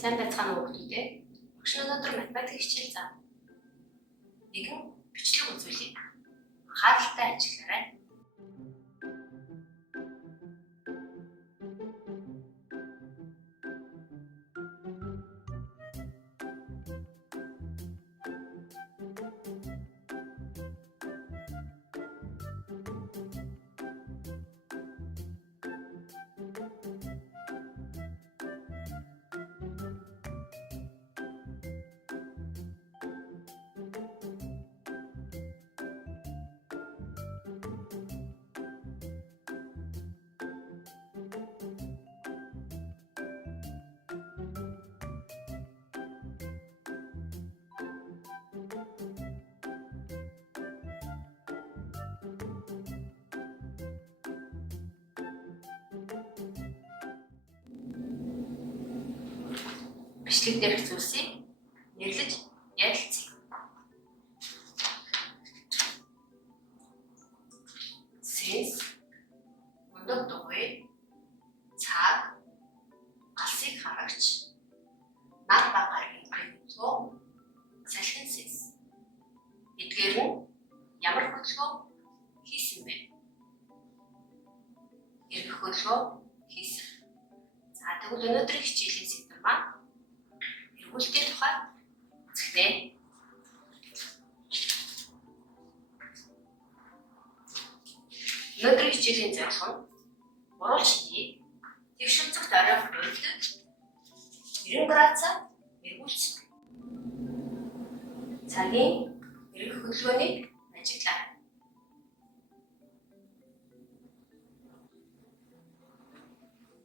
Сайн байцгаана уу хүүхдүүдээ. Багш нь өнөөдөр математик хичээл заав. Нэгэн бичлэг үзүүлье. Анхааралтай ажиглаарай. Бичлэг дээрх зүйлсийг нэрлэж ярилцъя. Since өндөр дугуй цаг алсыг харагч нар багааргийн төлөө салхин since эдгээр нь ямар хөдөлгөөн хийсэн бэ? Ирэх хөдөлгөөн хийсэн. За тэгвэл өнөөдрийн хичээлийн сэдв маань эргүүлтийн тухай үзэхнэ. Өнөөдрийн хичээлийн зорилго нь уруулчны тэгш үзэгт оройн хөрөлдөд 90 градусаар эргүүлсэн. Цагийн эргэх хөдөлгөөнийг ажиглаа.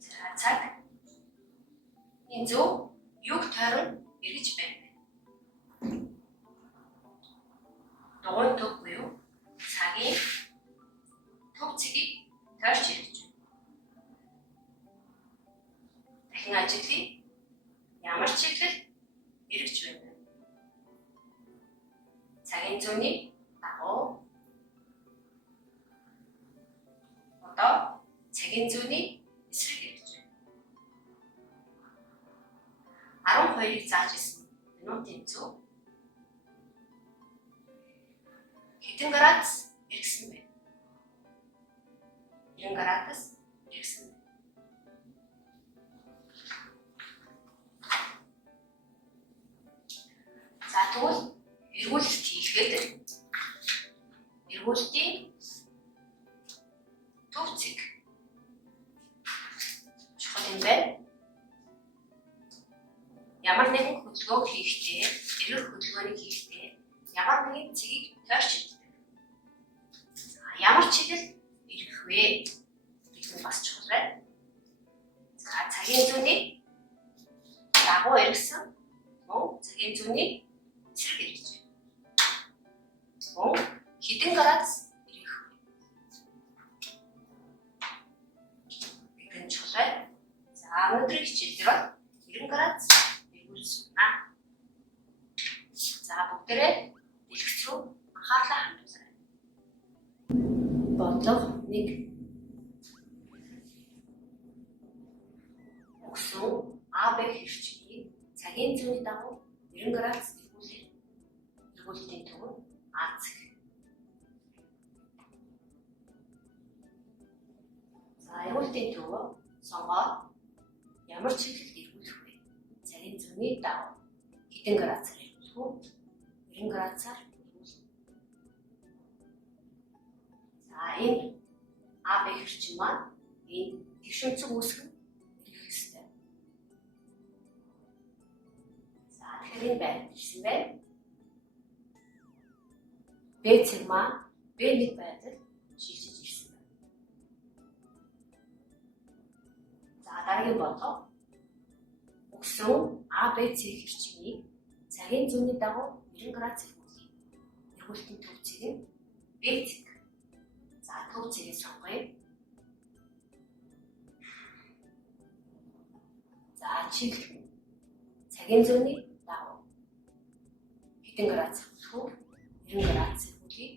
За цаг энэ зөв юг тойрон эргэж байна. Дугуйн төв буюу цагийн төв цэгийг тойрч эргэж байна. Дахин ажиглая. Ямар чиглэл эргэж байна. Цагийн зүүнний дагуу одоо цагийн зүүнний эсрэг эргэж байна. 12-ыг зааж исэн минутын зөв хэдэн градус эргэсэн бэ? 90 градус эргэсэн. За тэгвэл эргүүлэлт хийлгээд эргүүлэлтийн төв цэг чухал юм байна. Ямар нэгэн хөдөлгөөн хийхдээ, эргэх хөдөлгөөнийг хийхдээ ямар нэгэн цэгийг тойрч ирдэг. Ямар чиглэл эргэх вэ? Гэх нь бас чухал байна. За цагийн зүүнний дагуу эргэсэн мөн цагийн зүүнний эсрэг эргэж байна. Мөн хэдэн градус эргэх вэ? Гэх нь чухал байна. За өнөөдрийн хичээл дээр 90 градус за бүгдээрээ дэлгэц рүү анхаарлаа хандуулаарай. Бодлого 1. Өгсөн АБ хэрчгийг цагийн зүүнний дагуу 90 градус эргүүлээ. Эргүүлэлтийн төв нь А цаг. За эргүүлэлтийн төв сонгоод ямар чиглэлд эргүүлэх вэ? Цагийн зүүнний дагуу хэдэн градусаар эргүүлэх вэ? 90 градусаар эргүүлнэ. За энэ АБ хэрчим маань энэ тэгш өнцөг үүсгэн эргэх ёстой. За тэгэхээр энэ байдлсан байна. Б цаг маань Б1 байдал шилжиж ирсэн байна. За дараагийн бодлого өгсөн АБЦ хэрчмийг цагийн зүүнний дагуу 90 градус эргүүлээ. Эргүүлэлтийн төв цэг нь Б цэг. За төв цэгийг сонгоё. За чиглэл цагийн зүүнний дагуу хэдэн градус эргүүлэх вэ? 90 градус эргүүлээ.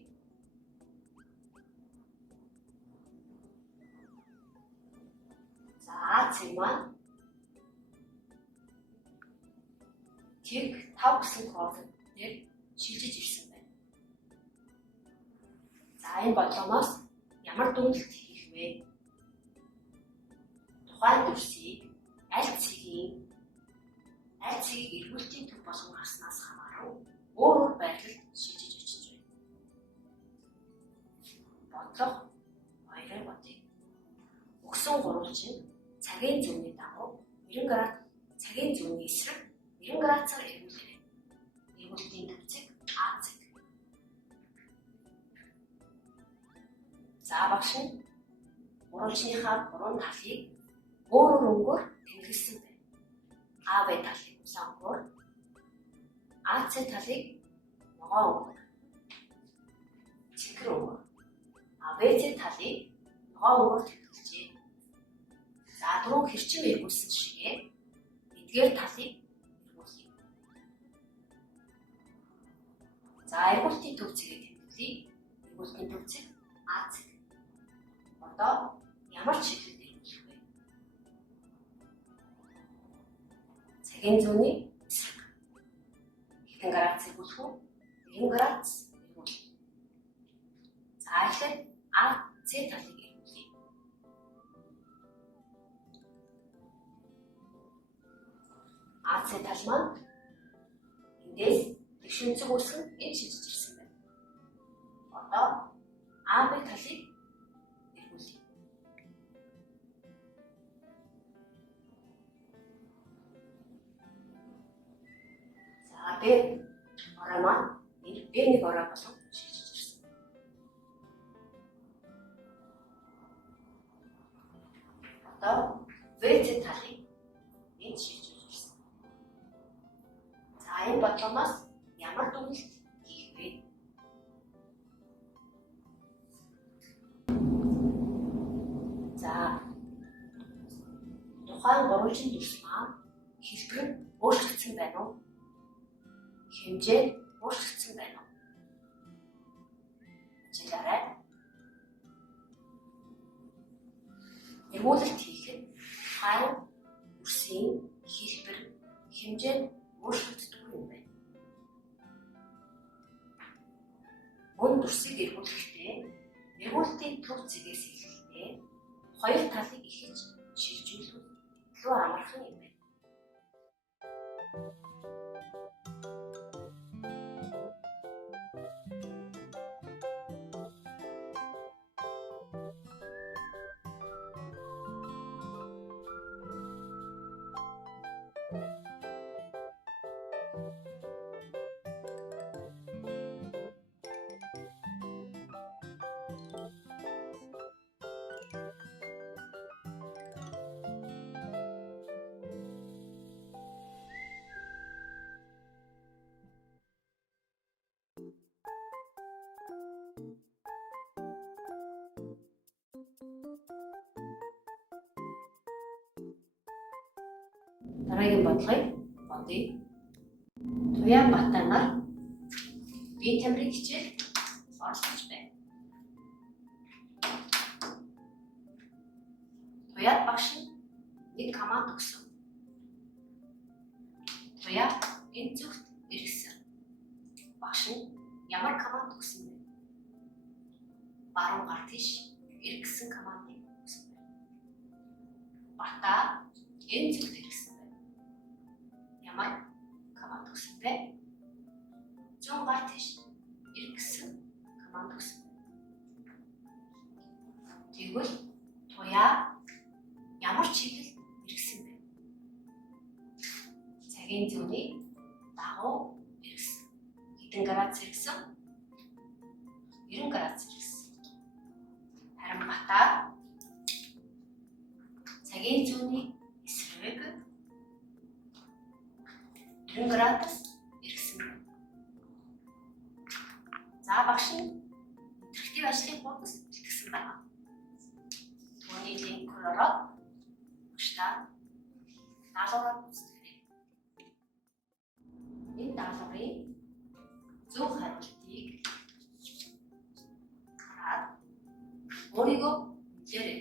За А цэг маань тэг 5 гэсэн координатээр шилжиж ирсэн байна. За энэ бодлогоноос ямар дүгнэлт хийх вэ? Тухайн дүрсийг аль цэгийг эргүүлтийн төв болгон харснаас хамааран өөр байдлаар шилжиж очиж байна. Бодлого 2-ын бодъё. Өгсөн гурвалжин цагийн зүүнний дагуу 90 градус цагийн зүүнний эсрэг 90 градусаар эргүүлээ. Эргүүлтийн төвцийг АЦ. За багш нь гурвалжныхаа гурван талыг өөр өнгөөр тэмдэглэсэн байна. АБ талыг усан өнгөөр, АЦ талыг ногоон өнгөөр, цэгэр өнгөөр, АБЦ талыг ногоон өнгөөр тэмдэглэжээ. За дөрөв хэрчим эргүүлсэн шигээ эдгээр талыг эргүүлье. За эргүүлтийн төвцгийг тэмдэглэе. Эргүүлтийн төвцөг АЦ. Одоо ямар чиглэлд эргүүлэх вэ? Цагийн зүүнний эсрэг. Хэдэн градус эргүүлэх вэ? 90 градус эргүүлэх. За эхлээд АЦ талыг эргүүлье. АЦ тал маань эндээс тэгшүнцэг үүсгэн энэ шилжиж ирсэн байна. Одоо АБ талыг эргүүлье. За Б орой маань энэ Б1 орой болон шилжиж ирсэн. Одоо ВЦ талыг энэ шилжиж ирсэн. За энэ бодлогоноос ямар дүгнэлт хийх вэ? За тухайн гурвалжин дүрс маань хэлбэр нь өөрчлөгдсөн байна уу? Хэмжээ өөрчлөгдсөн байна уу? Жишээлбэл эргүүлэлт хийхэд тухайн дүрсийн хэлбэр хэмжээ өөрчлөгддөг юм байна. Мөн дүрсийг эргүүлэхдээ эргүүлтийн төв цэгээс эхлэхдээ хоёр талыг ихэж шилжүүлэх илүү амархан юм байна. Дараагийн бодлогыг бодъё. Туяа Баттай нар бие тамирын хичээл оролцож байна. Туяа багш нь нэг команд өгсөн. Туяа энэ зүгт эргэсэн. Багш нь ямар команд өгсөн бэ? Баруун гар тийш эргэсэн командыг өгсөн байна. Баттай энэ зүгт эргэсэн. Ямар команд өгсөн бэ? Зүүн гар тийш эргэсэн команд өгсөн. Тэгвэл туяа ямар чиглэл эргэсэн бэ? Цагийн зүүнний дагуу эргэсэн. Хэдэн градус эргэсэн? 90 градус эргэсэн. Харин Баттай цагийн зүүнний эсрэг 90 градус эргэсэн байна. За багш нь интерактив ажлын хуудас бэлтгэсэн байна. Түүний линкээр ороод багштай даалгавраа үзтгээрэй. Энэ даалгаврын зөв хариултыг хараад өөрийгөө хэлээрэй.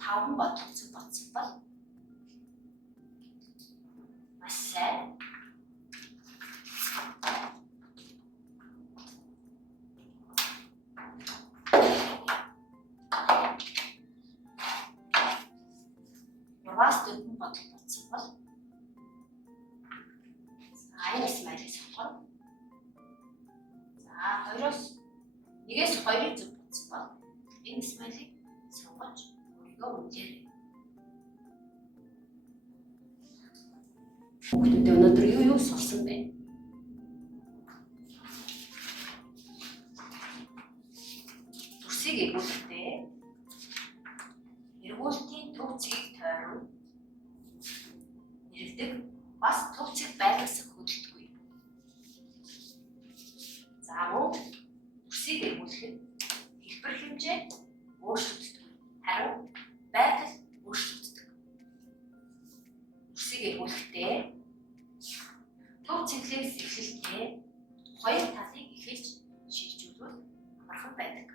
5 бодлогоцсон бодсон бол Маш сайн. Яваас дөрвөн бодол бодсон бол энэ смайлыг сонгоно. За 2-оос 1-ээс 2-ыг зөв бодсон бол энэ смайлыг сонгож өөрийгөө үнэлээрэй. Хүүхдүүд өнөөдөр юу сурсан бэ? Дүрсийг эргүүлэхдээ эргүүлтийн төв цэгийг тойрон нэрлэдэг бас төв цэг байлгасан хөдөлтгүй. За мөн дүрсийг эргүүлэхэд хэлбэр хэмжээ өөрчлөгддөг. Харин байдал өөрчлөгддөг. Дүрсийг эргүүлэхдээ төв цэглээс эхлэлтэй хоёр талыг эхэлж шилжүүлвэл амархан байдаг.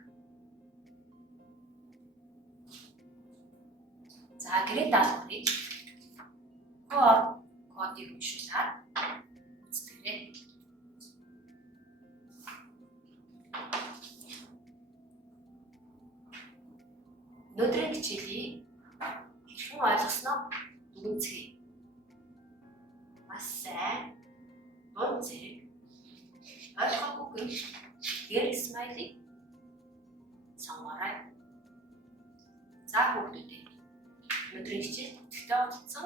За гэрээ даалгаврыг кодыг уншуулаад үзтгээрэй. Өнөөдрийн хичээлийг хэрхэн ойлгосноо дүгнэцгээе. Маш сайн. Дунд зэрэг ойлгоогүй гэр смайлыг сонгоорой. За хүүхдүүд өнөөдрийн хичээл төгтөө болцсон.